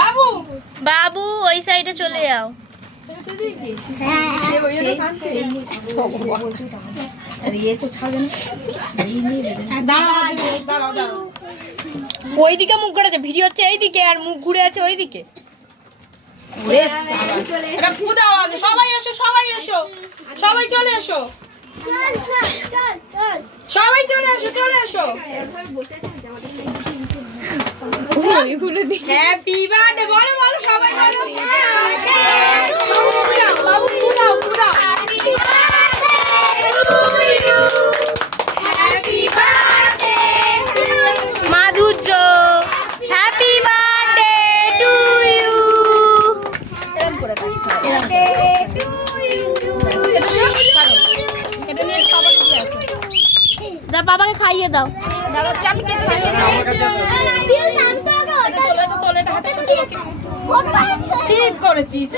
বাবু বাবু ওই সাইডে চলে যাও। ওইদিকে মুখ ঘুরে আছে, ভিডিও হচ্ছে এইদিকে আর মুখ ঘুরে আছে ওইদিকে। ফু দাও আগে। সবাই এসো, সবাই এসো, সবাই চলে এসো, সবাই চলে এসো, চলে এসো। হ্যাপি বার্থডে বলো, বলো সবাই বলো। বাবু ফু দাও, ফু দাও। হ্যাপি বার্থডে মাধুর্য, হ্যাপি বার্থডে টু ইউ। যা বাবাকে খাইয়ে দাও। ঠিক করেছিস।